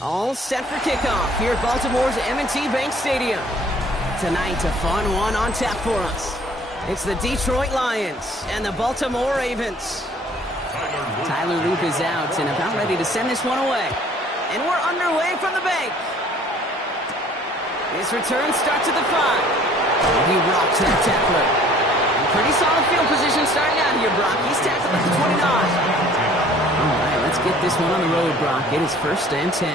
All set for kickoff here at Baltimore's M&T Bank Stadium. Tonight, a fun one on tap for us. It's the Detroit Lions and the Baltimore Ravens. Tyler Loop is out and about ready to send this one away. And we're underway from the bank. His return starts at the 5. He rocks that tackler. Pretty solid field position starting out here, Brock. He's tackled at the 29. All right, let's get this one on the road, Brock. It is 1st and 10.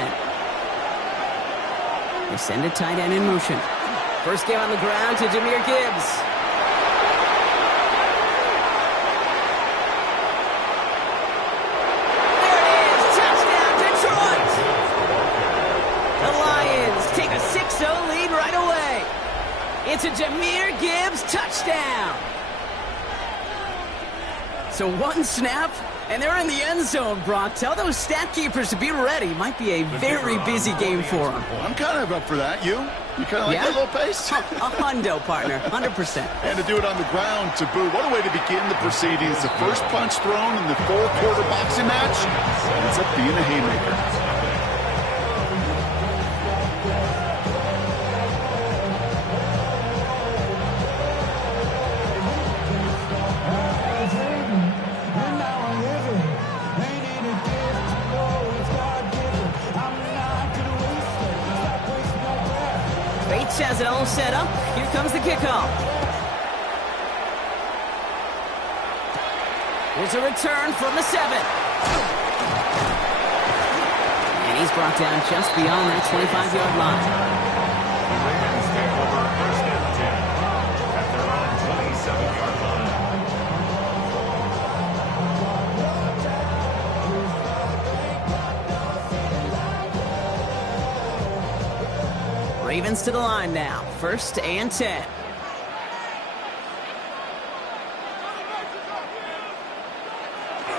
They send a tight end in motion. First game on the ground to Jahmyr Gibbs. There it is. Touchdown, Detroit. The Lions take a 6-0 lead right away. It's a Jahmyr Gibbs touchdown. So one snap, and they're in the end zone, Brock. Tell those stat keepers to be ready. Might be a very busy game for them. I'm kind of up for that. You kind of like that little pace? A hundo, partner, 100%. And to do it on the ground to boot. What a way to begin the proceedings. The first punch thrown in the 4-quarter boxing match ends up being a haymaker. Has it all set up. Here comes the kickoff. There's a return from the 7. And he's brought down just beyond that 25-yard line. The Ravens take over 1st and 10 at their own 27-yard line. Ravens to the line now. 1st and 10.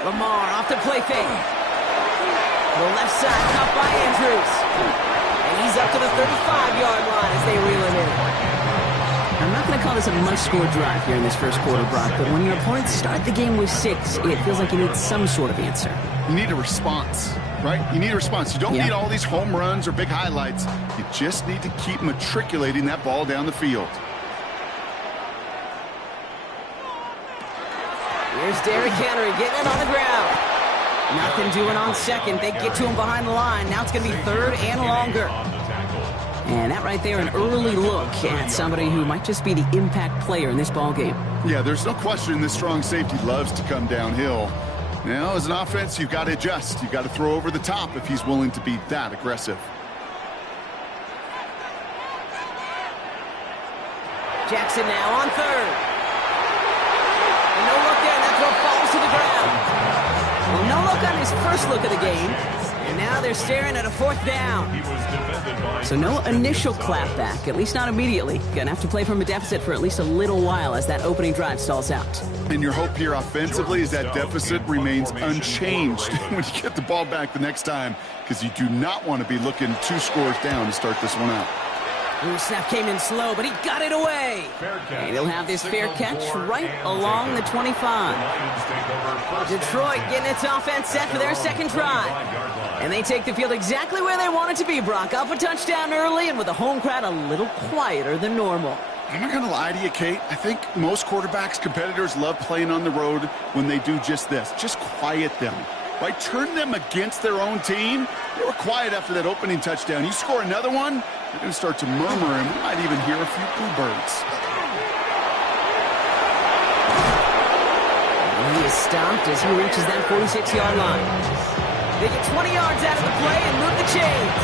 Lamar off the play fake. The left side caught by Andrews. And he's up to the 35-yard line as they reel him in. I'm not going to call this a must-score drive here in this first quarter, Brock, but when your opponents start the game with 6, it feels like you need some sort of answer. You need a response, right? You need a response. You don't need all these home runs or big highlights. You just need to keep matriculating that ball down the field. Here's Derrick Henry getting it on the ground. Nothing doing on second. They get to him behind the line. Now it's going to be third and longer. And that right there, an early look at somebody who might just be the impact player in this ballgame. Yeah, there's no question this strong safety loves to come downhill. Now, as an offense, you've got to adjust. You've got to throw over the top if he's willing to be that aggressive. Jackson now on third. And no look there. That throw falls to the ground. Well, no look on his first look of the game. And now they're staring at a fourth down. So no initial clapback, at least not immediately. Gonna have to play from a deficit for at least a little while as that opening drive stalls out. And your hope here offensively is that deficit remains unchanged when you get the ball back the next time, because you do not want to be looking 2 scores down to start this one out. Ooh, snap came in slow, but he got it away. And he'll have this fair catch right along the 25. Detroit getting its offense set for their second drive. And they take the field exactly where they want it to be, Brock. Up a touchdown early and with the home crowd a little quieter than normal. I'm not going to lie to you, Kate. I think most quarterbacks, competitors love playing on the road when they do just this. Just quiet them. Right? Turn them against their own team. They were quiet after that opening touchdown. You score another one, they're going to start to murmur, and we might even hear a few bluebirds. He is stopped as he reaches that 46-yard line. They get 20 yards out of the play and move the chains.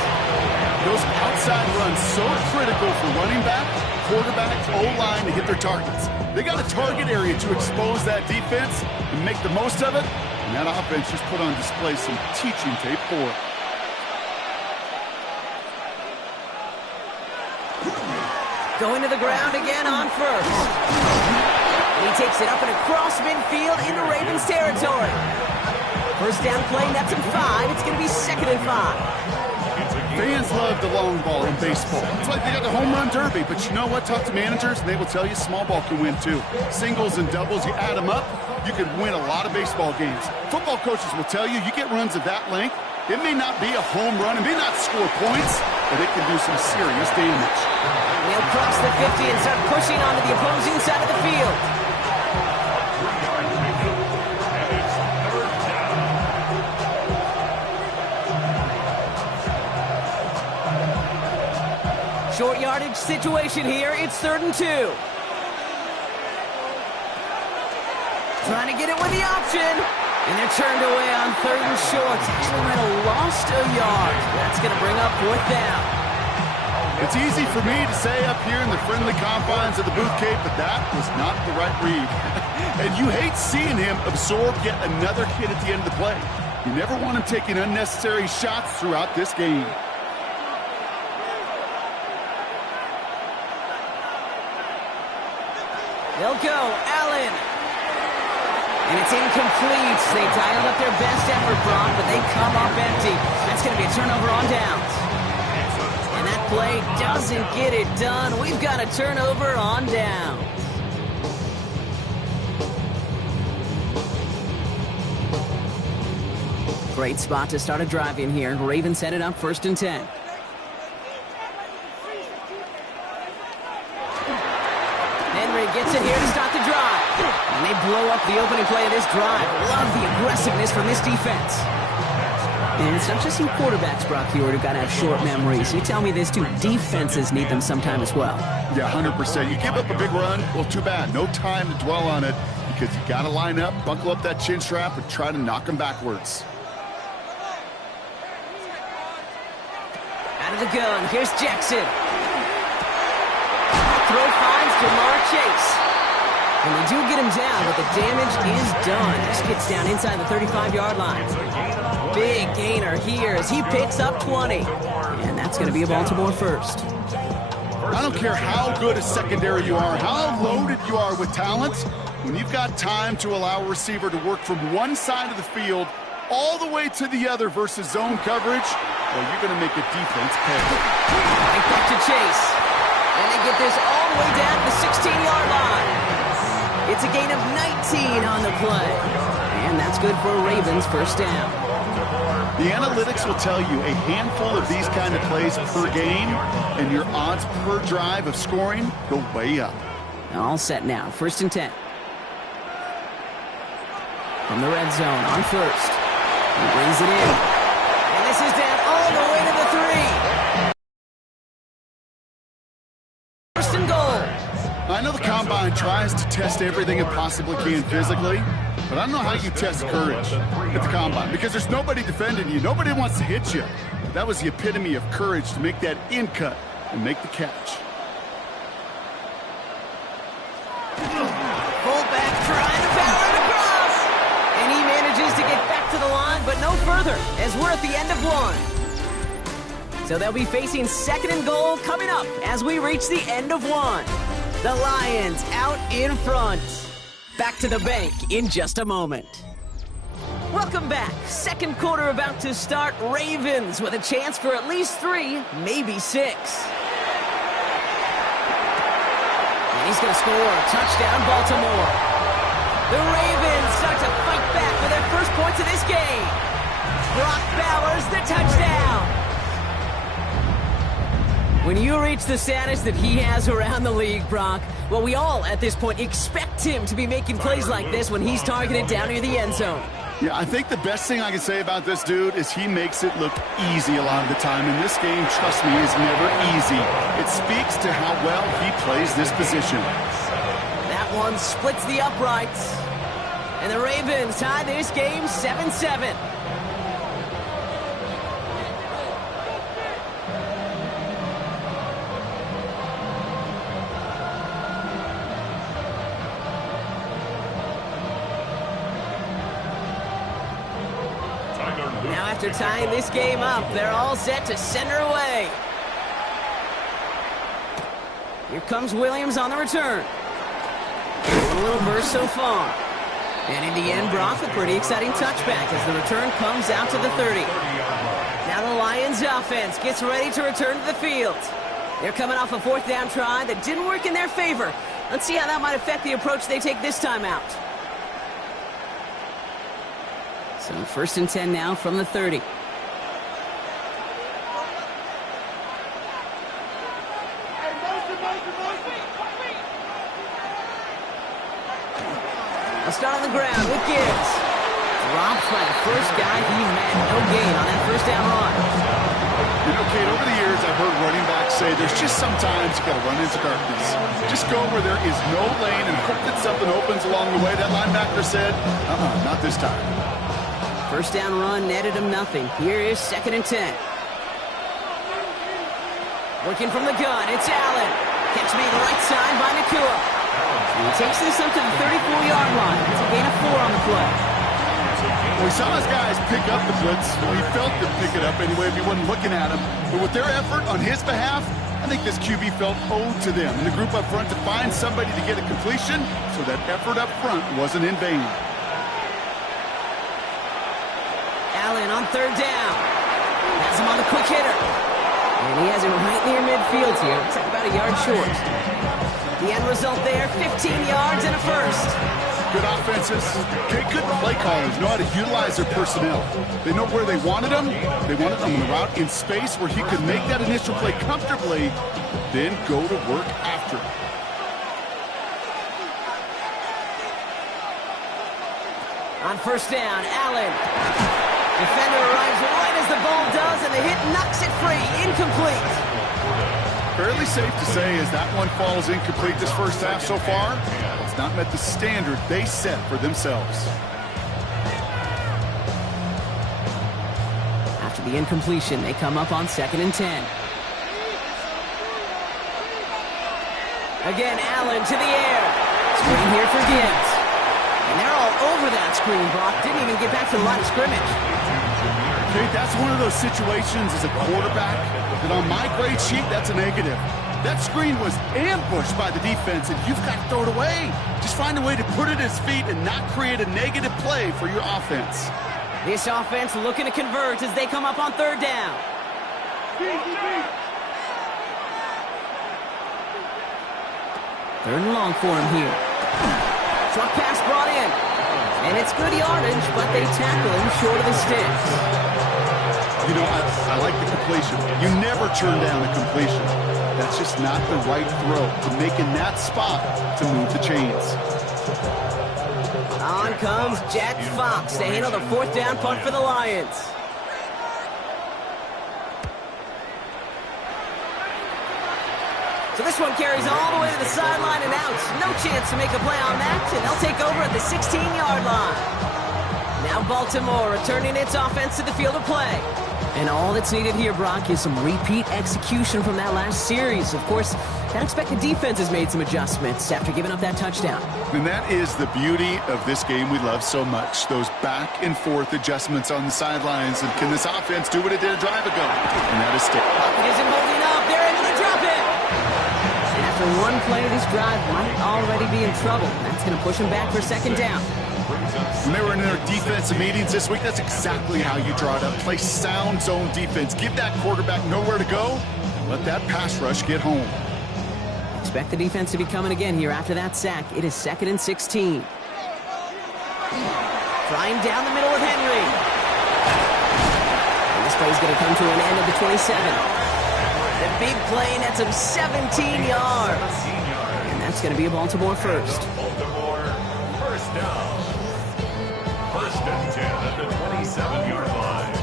Those outside runs so critical for running back, quarterback, O-line to hit their targets. They got a target area to expose that defense and make the most of it, and that offense just put on display some teaching tape for it. Going to the ground again on first. And he takes it up and across midfield into Ravens territory. First down play, nets him 5. It's going to be 2nd and 5. Fans love the long ball in baseball. It's like they got the home run derby, but you know what? Talk to managers, and they will tell you small ball can win too. Singles and doubles, you add them up, you can win a lot of baseball games. Football coaches will tell you, you get runs of that length, it may not be a home run, it may not score points, but it can do some serious damage. They'll cross the 50 and start pushing onto the opposing side of the field. Short yardage situation here. It's 3rd and 2. Trying to get it with the option. And they're turned away on 3rd and short. Actually might have lost a yard. That's going to bring up 4th down. It's easy for me to say up here in the friendly confines of the booth, Cape, but that was not the right read. And you hate seeing him absorb yet another hit at the end of the play. You never want him taking unnecessary shots throughout this game. They'll go. Allen. And it's incomplete. They dialed up their best effort, Brock, but they come up empty. That's going to be a turnover on downs. And that play doesn't get it done. We've got a turnover on downs. Great spot to start a drive in here. Ravens headed up 1st and 10. Henry gets it here to start the drive. And they blow up the opening play of this drive. Love the aggressiveness from this defense. And it's not just some quarterbacks, Brock Huard, who've got to have short memories. You tell me this too. Defenses need them sometime as well. Yeah, 100%. You give up a big run, well, too bad. No time to dwell on it because you got to line up, buckle up that chin strap, and try to knock them backwards. Out of the gun, here's Jackson. Throw finds Jamar Chase. And they do get him down, but the damage is done. Just gets down inside the 35-yard line. Big gainer here as he picks up 20. And that's going to be a Baltimore first. I don't care how good a secondary you are, how loaded you are with talent. When you've got time to allow a receiver to work from one side of the field all the way to the other versus zone coverage, well, you're going to make a defense pay. Right back to Chase. And they get this all the way down to the 16-yard line. It's a gain of 19 on the play. And that's good for a Ravens first down. The analytics will tell you a handful of these kind of plays per game, and your odds per drive of scoring go way up. All set now, 1st and 10. From the red zone on first. He brings it in. And this is down all the way to the 3. 1st and goal. I know the Combine tries to test everything it possibly can physically, but I don't know how you test courage at the Combine, because there's nobody defending you. Nobody wants to hit you. That was the epitome of courage to make that in cut and make the catch. Fullback trying to power it across. And he manages to get back to the line, but no further, as we're at the end of one. So they'll be facing 2nd and goal coming up as we reach the end of one. The Lions out in front. Back to the bank in just a moment. Welcome back. 2nd quarter about to start. Ravens with a chance for at least 3, maybe 6. And he's going to score. Touchdown, Baltimore. The Ravens start to fight back for their first points of this game. Brock Bowers, the touchdown. When you reach the status that he has around the league, Brock, well, we all at this point expect him to be making plays like this when he's targeted down near the end zone. Yeah, I think the best thing I can say about this dude is he makes it look easy a lot of the time. And this game, trust me, is never easy. It speaks to how well he plays this position. That one splits the uprights. And the Ravens tie this game 7-7. Now after tying this game up, they're all set to send her away. Here comes Williams on the return. A little burst so far. And in the end, Brock, a pretty exciting touchback as the return comes out to the 30. Now the Lions offense gets ready to return to the field. They're coming off a 4th down try that didn't work in their favor. Let's see how that might affect the approach they take this time out. So 1st and 10 now from the 30. I'll start on the ground with Gibbs. Dropped by the first guy he met. No gain on that 1st down run. You know, Kate, over the years I've heard running backs say there's just sometimes you got to run into darkness. Just go where there is no lane and hope that something opens along the way. That linebacker said, not this time. 1st down run netted him nothing. Here is 2nd and 10. Working from the gun, it's Allen. Catch made right side by Nacua. And he takes this up to the 34-yard line. It's a gain of 4 on the play. Well, we saw his guys pick up the blitz. Well, he felt to pick it up anyway if he wasn't looking at him. But with their effort on his behalf, I think this QB felt owed to them and the group up front to find somebody to get a completion, so that effort up front wasn't in vain. Allen on 3rd down. Has him on the quick hitter. And he has it right near midfield here. Looks like about a yard short. The end result there, 15 yards and a first. Good offenses. Okay, good play callers know how to utilize their personnel. They know where they wanted them. They wanted them on the route in space where he could make that initial play comfortably, then go to work after it. On 1st down, Allen. Defender arrives right as the ball does, and the hit knocks it free. Incomplete. Fairly safe to say as that one falls incomplete this first half so far, it's not met the standard they set for themselves. After the incompletion, they come up on 2nd and 10. Again, Allen to the air. Screen here for Gibbs. And they're all over that screen, Brock. Didn't even get back to the line of scrimmage. Okay, that's one of those situations as a quarterback that on my grade sheet, that's a negative. That screen was ambushed by the defense, and you've got to throw it away. Just find a way to put it at his feet and not create a negative play for your offense. This offense looking to convert as they come up on third down. Third and long for him here. Truck pass brought in. And it's good yardage, but they tackle him short of the sticks. You know, I like the completion. You never turn down a completion. That's just not the right throw to make in that spot to move the chains. On comes Jack Fox to handle the fourth down punt for the Lions. So this one carries all the way to the sideline and out. No chance to make a play on that, and they'll take over at the 16-yard line. Now Baltimore returning its offense to the field of play. And all that's needed here, Brock, is some repeat execution from that last series. Of course, I expect the defense has made some adjustments after giving up that touchdown. And that is the beauty of this game we love so much. Those back and forth adjustments on the sidelines. And can this offense do what it did a drive ago? And that is stick. Pocket isn't holding up. They're able to drop it. And after one play, this drive might already be in trouble. That's going to push him back for second down. When they were in their defensive meetings this week, that's exactly how you draw it up. Play sound zone defense. Give that quarterback nowhere to go. Let that pass rush get home. Expect the defense to be coming again here after that sack. It is 2nd and 16. Trying down the middle with Henry. And this play is going to come to an end at the 27. The big play nets him 17 yards. And that's going to be a Baltimore first. Baltimore first down. First and 10 at the 27-yard line.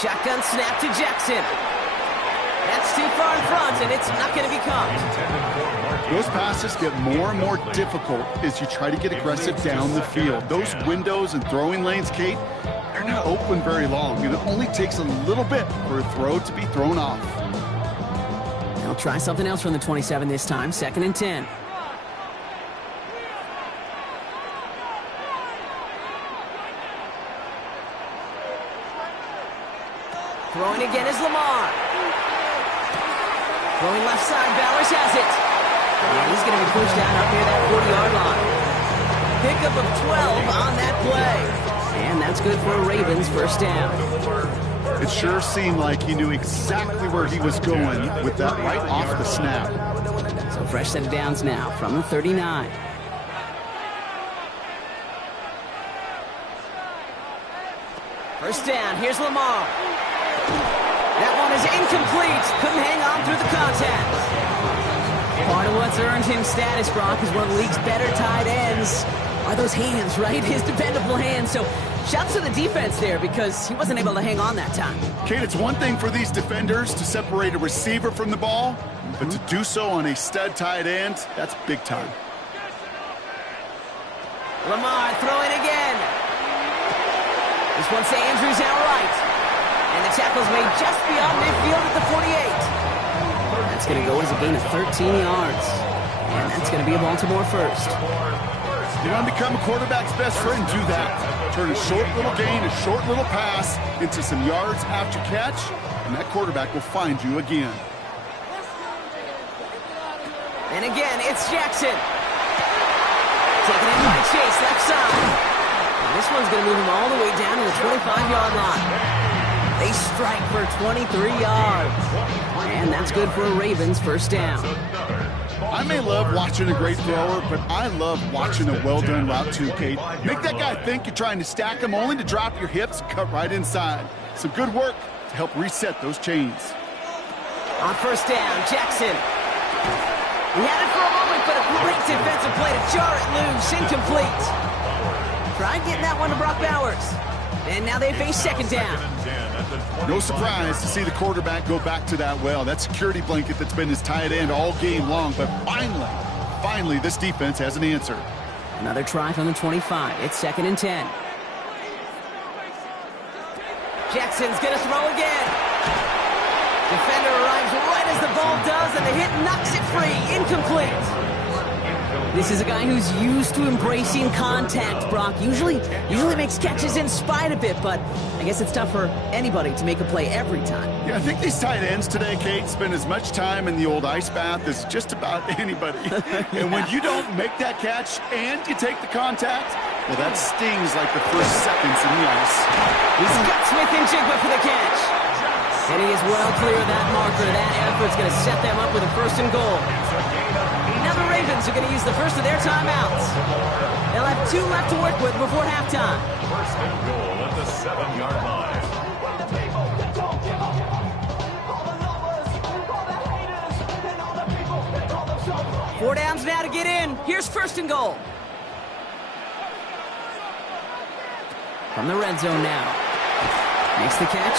Shotgun snap to Jackson. That's too far in front, and it's not going to be caught. Those passes get more and more difficult as you try to get aggressive down the field. Those windows and throwing lanes, Kate, they're not open very long, and it only takes a little bit for a throw to be thrown off. They'll try something else from the 27 this time, 2nd and 10. Throwing again is Lamar. Throwing left side, Bowers has it. And he's going to be pushed out up near that 40-yard line. Pickup of 12 on that play. And that's good for a Ravens first down. It sure seemed like he knew exactly where he was going with that right off the snap. So fresh set of downs now from the 39. First down, here's Lamar. That one is incomplete. Couldn't hang on through the contact. Part of what's earned him status, Brock, is one of the league's better tight ends. Are those hands, right? His dependable hands. So shouts to the defense there because he wasn't able to hang on that time. Kate, it's one thing for these defenders to separate a receiver from the ball, but to do so on a stud tight end, that's big time. Lamar throwing again. This one's to Andrews outright. And the tackle's made just beyond midfield at the 48. That's going to go as a gain of 13 yards. And that's going to be a Baltimore first. You want to become a quarterback's best friend? Do that. Turn a short little gain, a short little pass into some yards after catch, and that quarterback will find you again. And again, it's Jackson. Taking in by Chase, left side. And this one's going to move him all the way down to the 25-yard line. They strike for 23 yards. And that's good for a Ravens first down. I may love watching a great thrower, but I love watching a well-done route too, Kate. Make that guy think you're trying to stack him only to drop your hips, cut right inside. Some good work to help reset those chains. On first down, Jackson. He had it for a moment, but a great defensive play to jar it loose. Incomplete. Tried getting that one to Brock Bowers. And now they face second down. No surprise to see the quarterback go back to that well. That security blanket that's been his tight end all game long. But finally, this defense has an answer. Another try from the 25. It's 2nd and 10. Jackson's going to throw again. Defender arrives right as the ball does, and the hit knocks it free. Incomplete. This is a guy who's used to embracing contact, Brock. Usually makes catches in spite of it, but I guess it's tough for anybody to make a play every time. Yeah, I think these tight ends today, Kate, spend as much time in the old ice bath as just about anybody. And when you don't make that catch and you take the contact, well, that stings like the first seconds in the ice. He's got Smith-Njigba for the catch. And he is well clear of that marker. That effort's going to set them up with a first and goal. Now the Ravens are going to use the first of their timeouts. They'll have 2 left to work with before halftime. First and goal at the 7-yard line. 4 downs now to get in. Here's first and goal. From the red zone now. Makes the catch.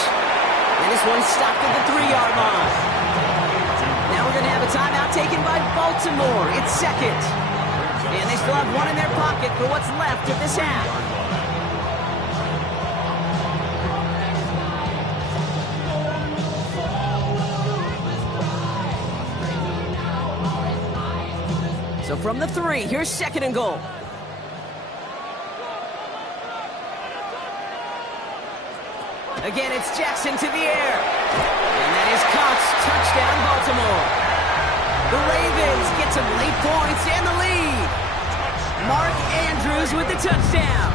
And this one's stopped at the 3-yard line. Now we're going to have a timeout taken by Baltimore. It's second. And they still have 1 in their pocket for what's left of this half. So from the 3, here's second and goal. Again, it's Jackson to the air. And that is Cox. Touchdown, Baltimore. The Ravens get some late points and the lead. Mark Andrews with the touchdown.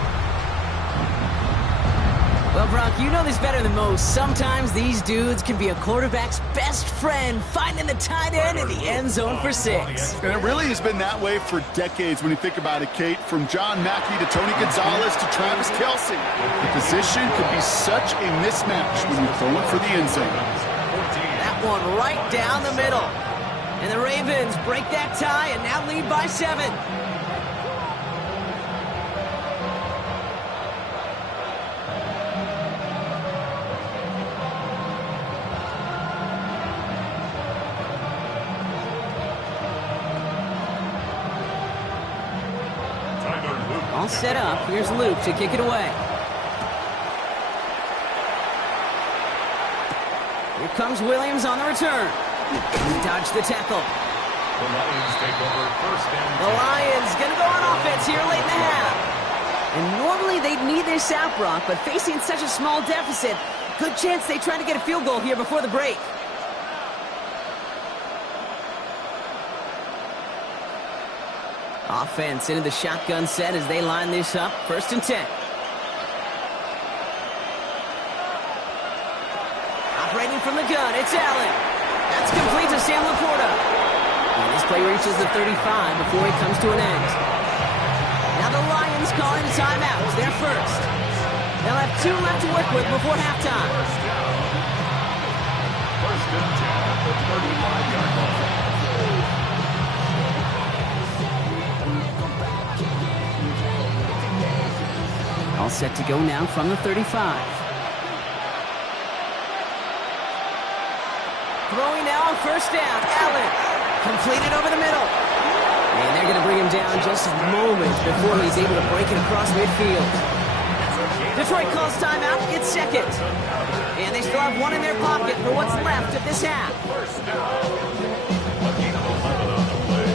Well, Brock, you know this better than most. Sometimes these dudes can be a quarterback's best friend, finding the tight end in the end zone for 6. And it really has been that way for decades when you think about it, Kate. From John Mackey to Tony Gonzalez to Travis Kelce. The position could be such a mismatch when you're throwing for the end zone. That one right down the middle. And the Ravens break that tie and now lead by 7. All set up. Here's Luke to kick it away. Here comes Williams on the return. He dodged the tackle. The Lions take over first and 10. The Lions going to go on offense here late in the half. And normally they'd need this out, Brock, but facing such a small deficit, good chance they try to get a field goal here before the break. Offense into the shotgun set as they line this up. First and 10. Operating from the gun, it's Allen. That's complete to Sam Laporta. And this play reaches the 35 before it comes to an end. Now the Lions calling timeouts. They're first. They'll have 2 left to work with before halftime. First and 10 at the 35-yard line. All set to go now from the 35. Throwing now on first down. Allen. Completed over the middle. And they're going to bring him down just a moment before he's able to break it across midfield. Detroit calls timeout. It's second. And they still have 1 in their pocket for what's left of this half. First down. A gain of 11 on the play.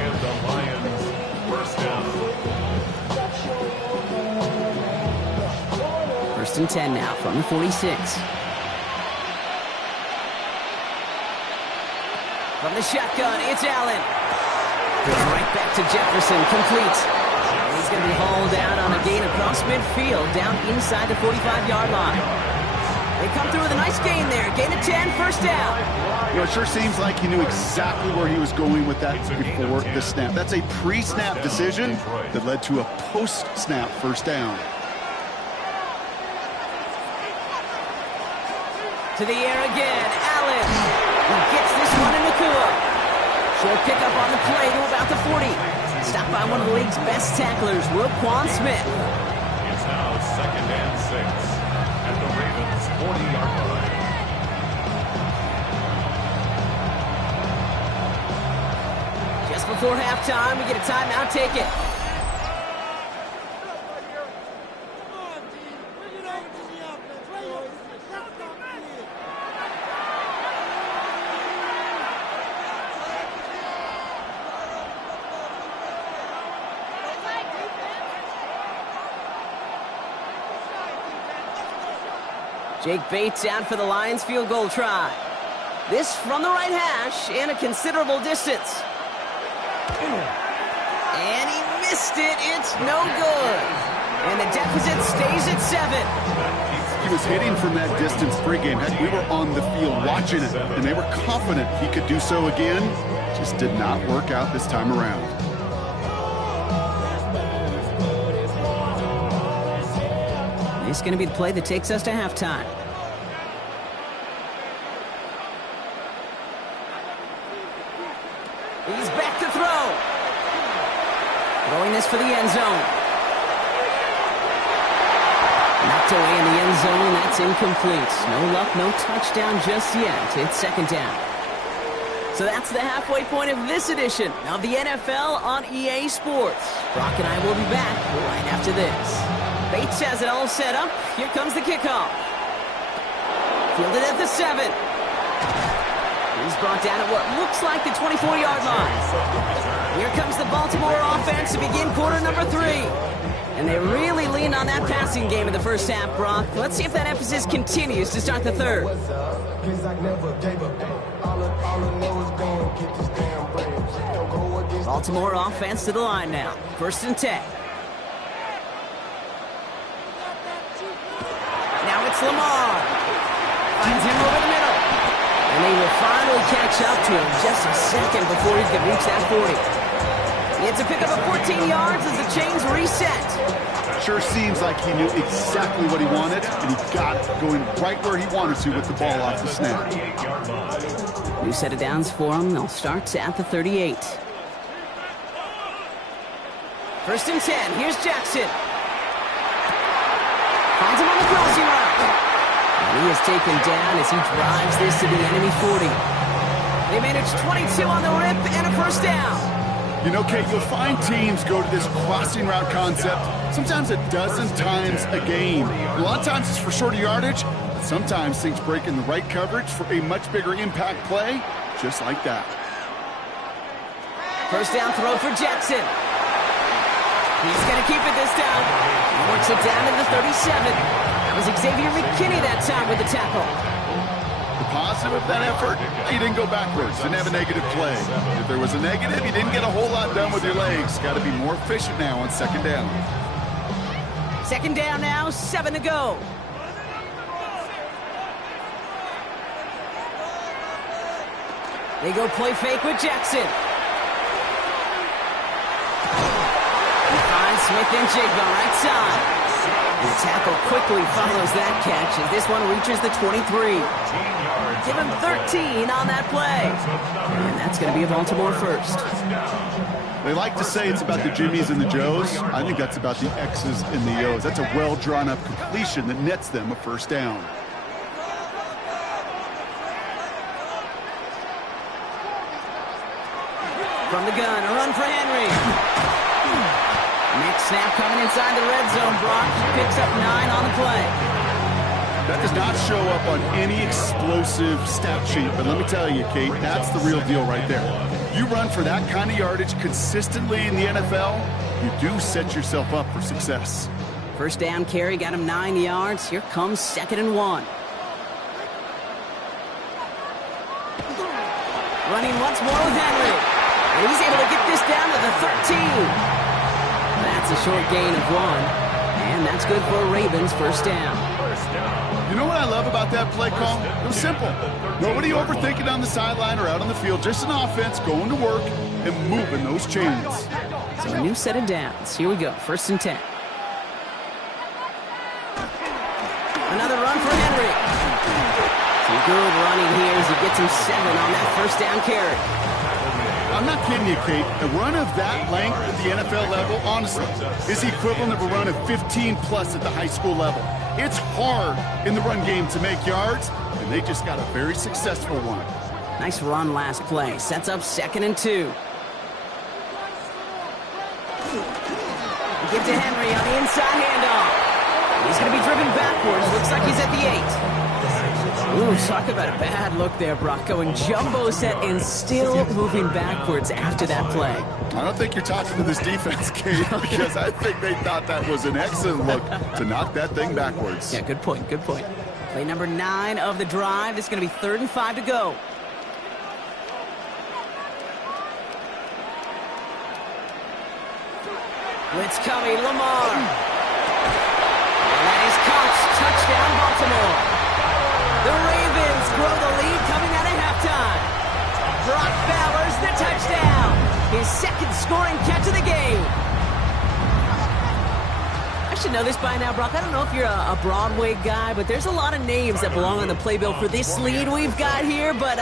And the Lions first down. First and 10 now from the 46. From the shotgun, it's Allen. Goes right back to Jefferson, complete. And he's going to be hauled down on a gain across midfield, down inside the 45-yard line. They come through with a nice gain there. Gain of 10, first down. You know, it sure seems like he knew exactly where he was going with that before the snap. That's a pre-snap decision that led to a post-snap first down. To the air again, Allen. He gets this one in Nakua. Short pickup on the play to about the 40. Stopped by one of the league's best tacklers, Roquan Smith. It's now second and 6 at the Ravens' 40-yard line. Just before halftime, we get a timeout taken. Jake Bates out for the Lions field goal try. This from the right hash and a considerable distance. And he missed it. It's no good. And the deficit stays at 7. He was hitting from that distance pregame. Heck, we were on the field watching it, and they were confident he could do so again. Just did not work out this time around. This is going to be the play that takes us to halftime. He's back to throw. Throwing this for the end zone. Knocked away in the end zone. That's incomplete. No luck, no touchdown just yet. It's second down. So that's the halfway point of this edition of the NFL on EA Sports. Brock and I will be back right after this. Bates has it all set up. Here comes the kickoff. Fielded at the 7. He's brought down at what looks like the 24-yard line. Here comes the Baltimore offense to begin quarter number 3. And they really leaned on that passing game in the first half, Brock. Let's see if that emphasis continues to start the third. Baltimore offense to the line now. First and 10. Now it's Lamar. Finds him over the middle. And they will finally catch up to him just a second before he can reach that 40. It's a pickup of 14 yards as the chains reset. Sure seems like he knew exactly what he wanted, and he got it going right where he wanted to with the ball off the snap. New set of downs for him. They'll start at the 38. First and 10. Here's Jackson. Finds him on the crossing route. And he is taken down as he drives this to the enemy 40. They manage 22 on the rip and a first down. You know, Kate, you'll find teams go to this crossing route concept sometimes a dozen times a game. A lot of times it's for shorter yardage, but sometimes things break in the right coverage for a much bigger impact play, just like that. First down throw for Jackson. He's going to keep it this time. He works it down to the 37. That was Xavier McKinney that time with the tackle. The positive of that effort, he didn't go backwards, didn't have a negative play. If there was a negative, you didn't get a whole lot done with your legs. Got to be more efficient now on second down. Second down now, 7 to go. They go play fake with Jackson. He finds Smith and Jigba right side. The tackle quickly follows that catch as this one reaches the 23. Give him 13 on that play. And that's going to be a Baltimore first. They like to say it's about the Jimmies and the Joes. I think that's about the X's and the O's. That's a well-drawn-up completion that nets them a first down. From the gun, a run for Henry. Next snap coming inside the red zone. Brock picks up 9 on the play. That does not show up on any explosive stat sheet, but let me tell you, Kate, that's the real deal right there. You run for that kind of yardage consistently in the NFL, you do set yourself up for success. First down carry got him 9 yards. Here comes 2nd and 1. Running once more with Henry. And he's able to get this down to the 13. That's a short gain of 1. And that's good for Ravens first down. You know what I love about that play call? It was simple. Nobody overthinking on the sideline or out on the field. Just an offense going to work and moving those chains. So a new set of downs. Here we go. First and 10. Another run for Henry. Some good running here as he gets him 7 on that first down carry. I'm not kidding you, Kate. A run of that length at the NFL level, honestly, is the equivalent of a run of 15-plus at the high school level. It's hard in the run game to make yards, and they just got a very successful one. Nice run last play. Sets up 2nd and 2. Give to Henry on the inside handoff. He's going to be driven backwards. Looks like he's at the 8. Ooh, talk about a bad look there, Brock. Going jumbo set and still moving backwards after that play. I don't think you're talking to this defense, Kate, because I think they thought that was an excellent look to knock that thing backwards. Yeah, good point, good point. Play number 9 of the drive. It's going to be 3rd and 5 to go. Blitz coming, Lamar. And that is caught. Touchdown, Baltimore. The Ravens grow the lead coming out of halftime. Brock Bowers, the touchdown. His second scoring catch of the game. I should know this by now, Brock. I don't know if you're a Broadway guy, but there's a lot of names that belong on the playbill for this lead we've got here. But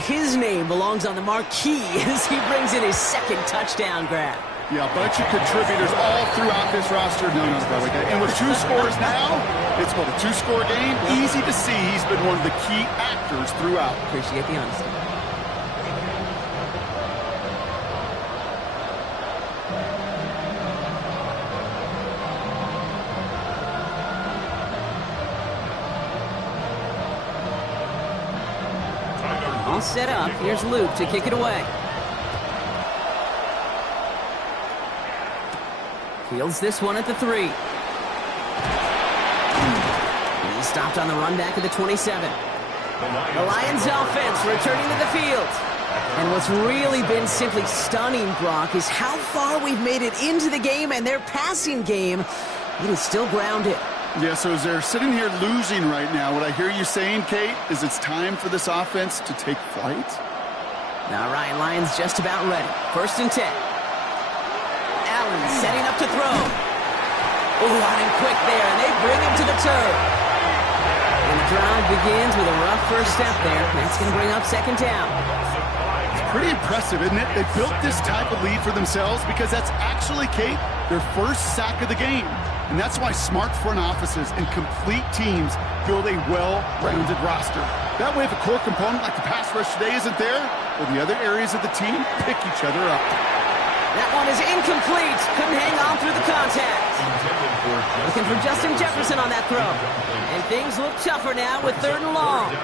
his name belongs on the marquee as he brings in his second touchdown grab. Yeah, a bunch of contributors all throughout this roster. No, Broadway guy. And with 2 scores now, it's called a 2-score game. Easy to see he's been one of the key actors throughout. Appreciate the honesty. All set up. Here's Luke to kick it away. Fields this one at the 3. He's stopped on the run back at the 27. The Lions offense returning to the field. And what's really been simply stunning, Brock, is how far we've made it into the game, and their passing game, it is still grounded. Yeah, so as they're sitting here losing right now, what I hear you saying, Kate, is it's time for this offense to take flight? All right, Lions just about ready. 1st and 10. Allen setting up to throw. Oh, running quick there, and they bring him to the turf. And the drive begins with a rough first step there. That's going to bring up 2nd down. It's pretty impressive, isn't it? They built this type of lead for themselves because that's actually, Kate, their first sack of the game. And that's why smart front offices and complete teams build a well-rounded roster. That way, if a core component like the pass rush today isn't there, well, the other areas of the team pick each other up. That one is incomplete. Couldn't hang on through the contact. Looking for Justin Jefferson on that throw. And things look tougher now with 3rd and long.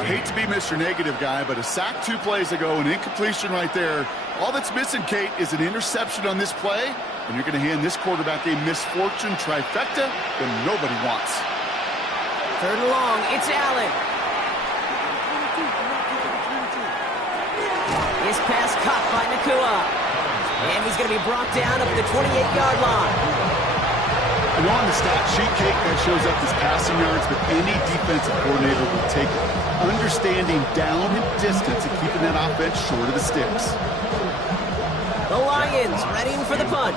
I hate to be Mr. Negative guy, but a sack 2 plays ago, an incompletion right there. All that's missing, Kate, is an interception on this play, and you're going to hand this quarterback a misfortune trifecta that nobody wants. 3rd and long, it's Allen. His pass caught by Nacua. And he's going to be brought down up at the 28-yard line. I know on the stat sheet, Kate, that shows up as passing yards, but any defensive coordinator will take it. Understanding down and distance and keeping that offense short of the sticks. The Lions ready for the punt.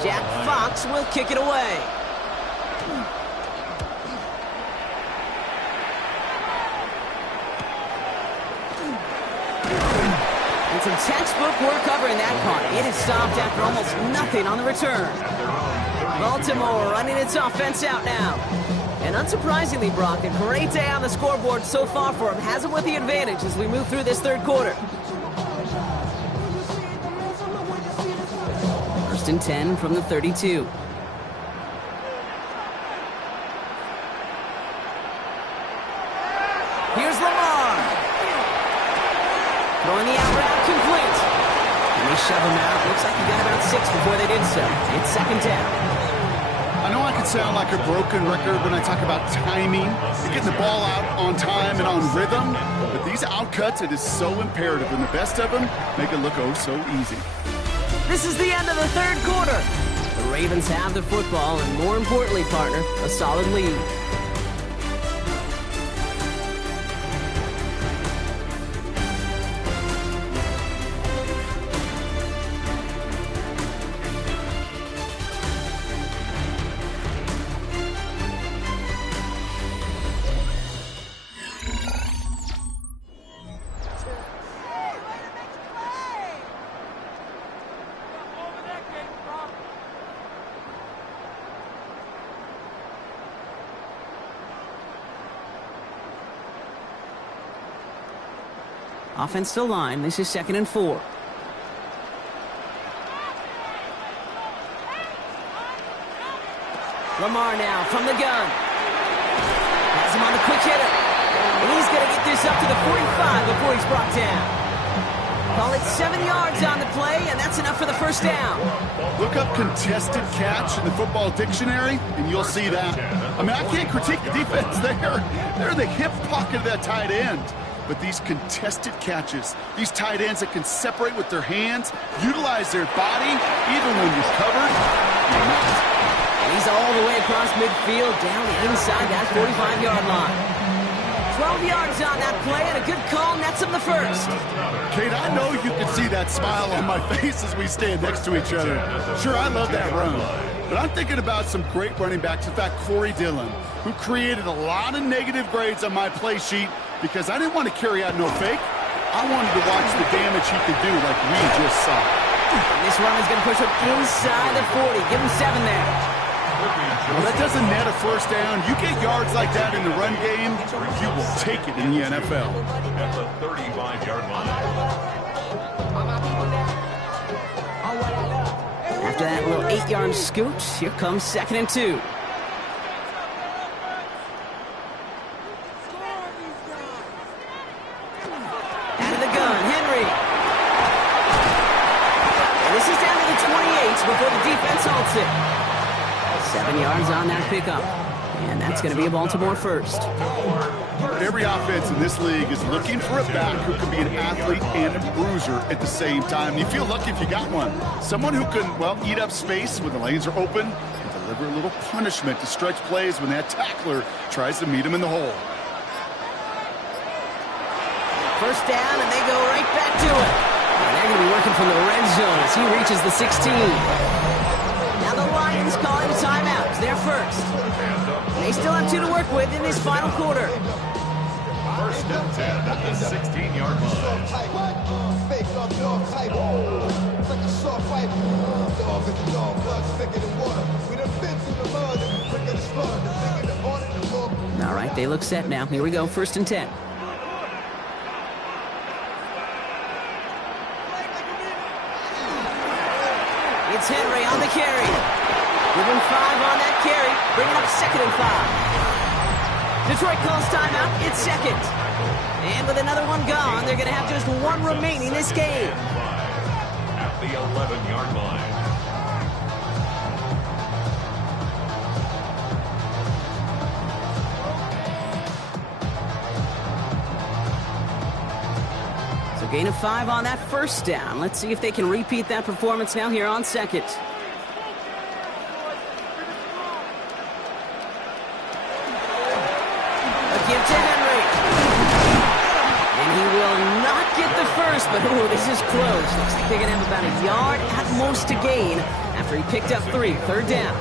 Jack Fox will kick it away. And some textbook work covering that punt. It is stopped after almost nothing on the return. Baltimore running its offense out now. And unsurprisingly, Brock, a great day on the scoreboard so far for him. Has him with the advantage as we move through this 3rd quarter. 1st and 10 from the 32. Here's Lamar. Throwing the out route complete. And they shove him out. Looks like he got about 6 before they did so. It's 2nd down. I know I could sound like a broken record when I talk about timing and getting the ball out on time and on rhythm, but these outcuts, it is so imperative, and the best of them make it look oh so easy. This is the end of the 3rd quarter. The Ravens have the football, and more importantly, partner, a solid lead. Offensive line. This is 2nd and 4. Lamar now from the gun. Has him on the quick hitter. And he's going to get this up to the 45 before he's brought down. Call it 7 yards on the play, and that's enough for the first down. Look up contested catch in the football dictionary, and you'll see that. I mean, I can't critique the defense there. They're the hip pocket of that tight end. But these contested catches, these tight ends that can separate with their hands, utilize their body, even when you're covered, you're not. And he's all the way across midfield, down inside that 45-yard line. 12 yards on that play, and a good call nets him the first. Kate, I know you can see that smile on my face as we stand next to each other. Sure, I love that run. But I'm thinking about some great running backs. In fact, Corey Dillon, who created a lot of negative grades on my play sheet because I didn't want to carry out no fake. I wanted to watch the damage he could do like we just saw. And this run is going to push him inside the 40. Give him 7 there. Well, that doesn't net a first down. You get yards like that in the run game, you will take it in the NFL. At the 35-yard line. After that little 8-yard scoot, here comes 2nd and 2. Out of the gun, Henry. And this is down to the 28 before the defense halts it. 7 yards on that pickup. And that's going to be a Baltimore first. Every offense in this league is looking for a back who can be an athlete and a bruiser at the same time. You feel lucky if you got one. Someone who can, well, eat up space when the lanes are open and deliver a little punishment to stretch plays when that tackler tries to meet him in the hole. First down, and they go right back to it. And they're going to be working from the red zone as he reaches the 16. Now the Lions calling a timeout. It's their first. They still have 2 to work with in this final quarter. First and 10 at the 16-yard line. All right, they look set now. Here we go, 1st and 10. It's Henry on the carry. Give him 5 on that carry. Bring it up 2nd and 5. Detroit calls timeout. It's 2nd. And with another one gone, they're going to have just 1 remaining this game. At the 11-yard line. So gain of 5 on that first down. Let's see if they can repeat that performance now here on 2nd. Give to Henry. And he will not get the first, but ooh, this is close. Looks like they're going to have about a yard at most to gain after he picked up 3. 3rd down.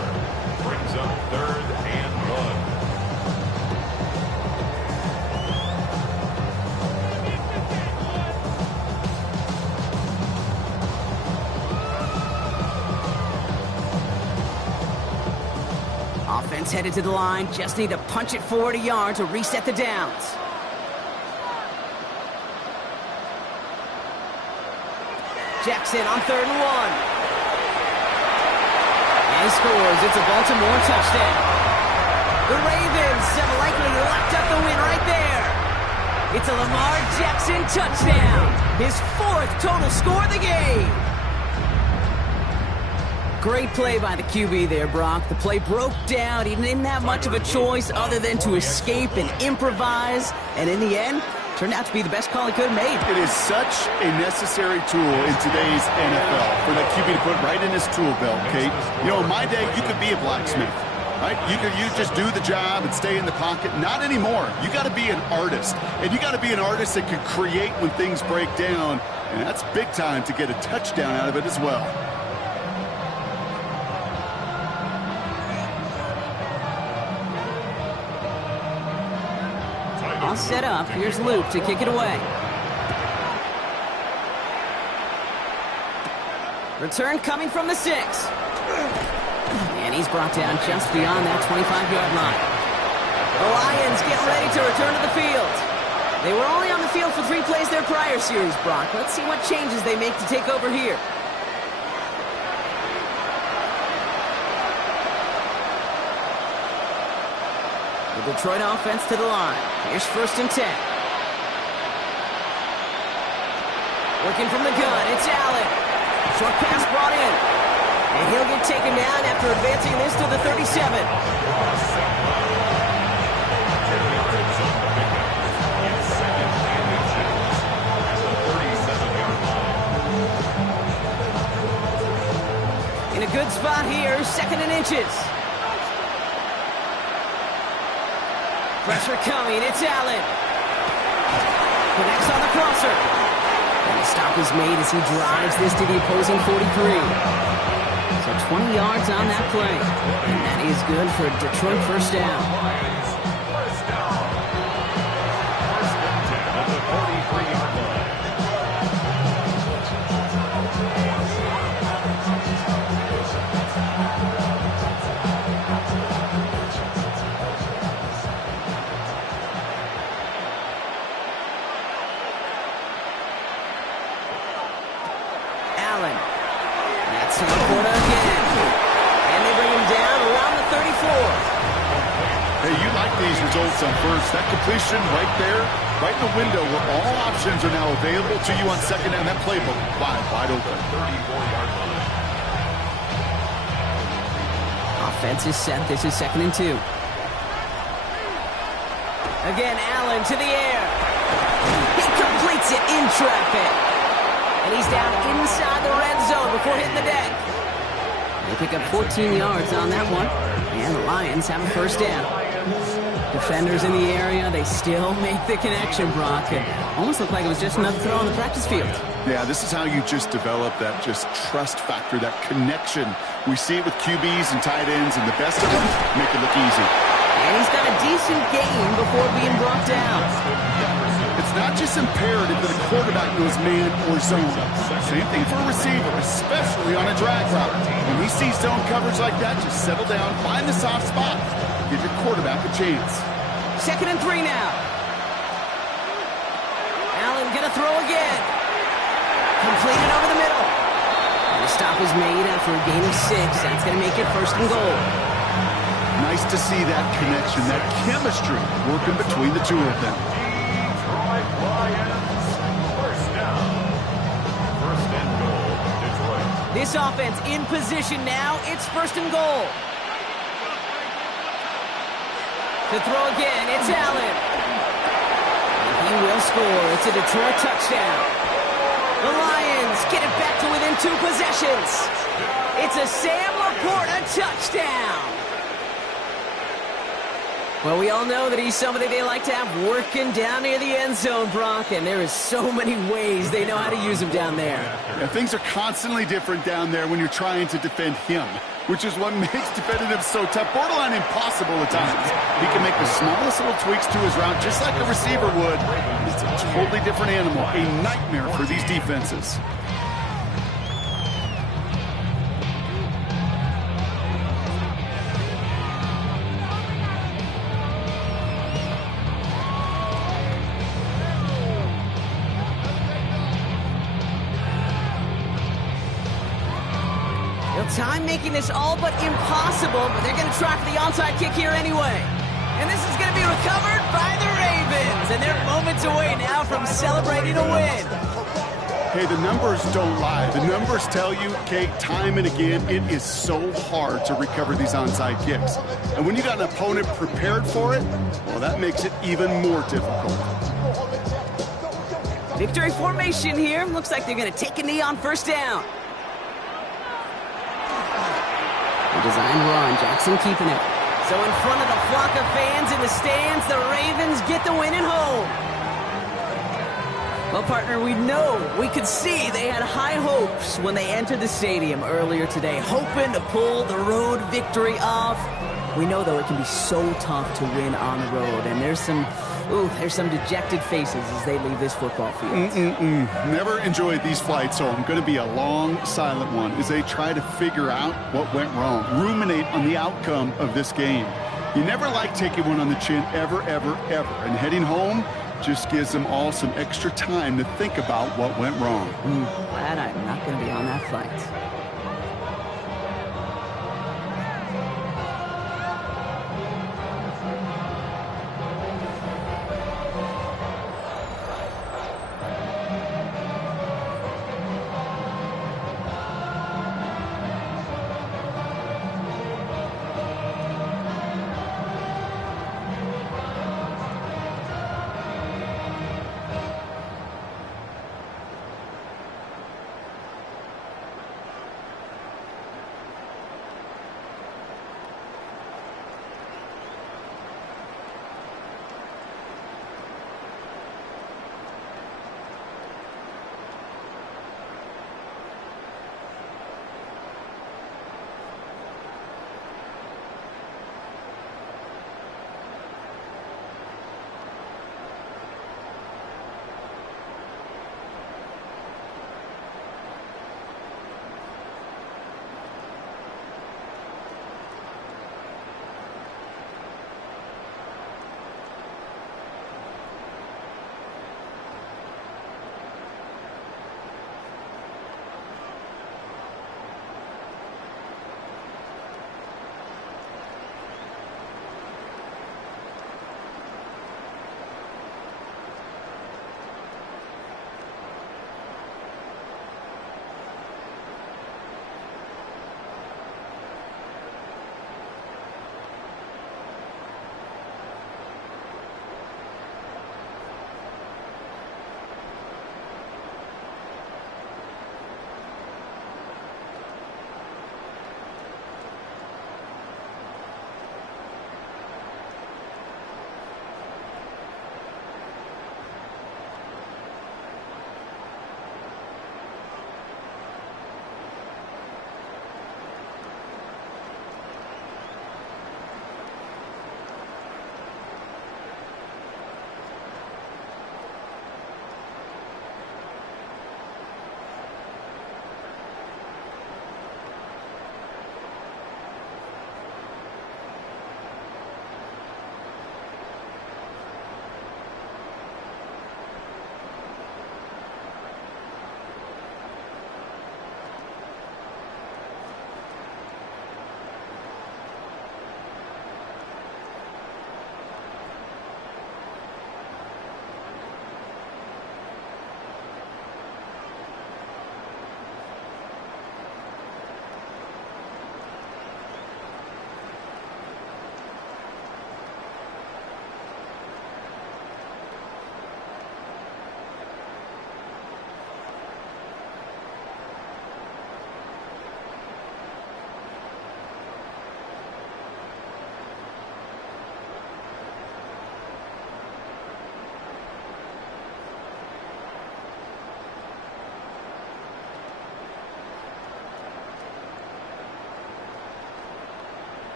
Brings up 3rd and 1. Offense headed to the line. Just need to punch it forward a yard to reset the downs. Jackson on 3rd and 1. And he scores. It's a Baltimore touchdown. The Ravens have likely locked up the win right there. It's a Lamar Jackson touchdown. His 4th total score of the game. Great play by the QB there, Brock. The play broke down. He didn't have much of a choice other than to escape and improvise. And in the end, turned out to be the best call he could have made. It is such a necessary tool in today's NFL for that QB to put right in his tool belt, Kate. You know, in my day, you could be a blacksmith, right? You just do the job and stay in the pocket. Not anymore. You got to be an artist. And you got to be an artist that can create when things break down. And that's big time to get a touchdown out of it as well. All set up. Here's Luke to kick it away. Return coming from the 6. And he's brought down just beyond that 25-yard line. The Lions get ready to return to the field. They were only on the field for 3 plays their prior series, Brock. Let's see what changes they make to take over here. The Detroit offense to the line. Here's 1st and 10. Working from the gun, it's Allen. Short pass brought in. And he'll get taken down after advancing this to the 37. In a good spot here, 2nd and inches. Pressure coming, it's Allen. Connects on the crosser. And the stop is made as he drives this to the opposing 43. So 20 yards on that play. And that is good for a Detroit first down. First down. First and 10 at the 43-yard line. Allen. That's Laporta again. And they bring him down around the 34. Hey, you like these results on first. That completion right there, right in the window where all options are now available to you on second down. That playbook wide open. 34-yard line. Offense is set. This is 2nd and 2. Again, Allen to the air. He completes it in traffic. And he's down inside the red zone before hitting the deck. They pick up 14 yards on that one. And the Lions have a first down. Defenders in the area, they still make the connection, Brock. It almost looked like it was just another throw on the practice field. Yeah, this is how you just develop that just trust factor, that connection. We see it with QBs and tight ends, and the best of them make it look easy. And he's got a decent gain before being brought down. It's not just imperative that a quarterback knows man or zone. Same thing for a receiver, especially on a drag route. When he sees zone coverage like that, just settle down, find the soft spot, give your quarterback a chance. 2nd and 3 now. Allen gonna throw again. Completed over the middle. And the stop is made after a gain of 6. That's gonna make it 1st and goal. Nice to see that connection, that chemistry working between the two of them. Detroit Lions. First down. First and goal, Detroit. This offense in position now. It's 1st and goal. To throw again, it's Allen. And he will score. It's a Detroit touchdown. The Lions get it back to within 2 possessions. It's a Sam Laporta touchdown. Well, we all know that he's somebody they like to have working down near the end zone, Brock, and there is so many ways they know how to use him down there. Yeah, things are constantly different down there when you're trying to defend him, which is what makes defending him so tough, borderline impossible at times. He can make the smallest little tweaks to his route just like a receiver would. It's a totally different animal, a nightmare for these defenses. Time making this all but impossible, but they're going to try for the onside kick here anyway. And this is going to be recovered by the Ravens, and they're moments away now from celebrating a win. Hey, the numbers don't lie. The numbers tell you, Kate, time and again, it is so hard to recover these onside kicks. And when you got an opponent prepared for it, well, that makes it even more difficult. Victory formation here. Looks like they're going to take a knee on 1st down. Design run, Jackson keeping it. So in front of the flock of fans in the stands, the Ravens get the win at home. Well, partner, we could see they had high hopes when they entered the stadium earlier today, hoping to pull the road victory off. We know, though, it can be so tough to win on the road, and there's some dejected faces as they leave this football field. Never enjoyed these flights home. Going to be a long, silent one as they try to figure out what went wrong, ruminate on the outcome of this game. You never like taking one on the chin, ever, ever, ever. And heading home just gives them all some extra time to think about what went wrong. Glad I'm not going to be on that flight.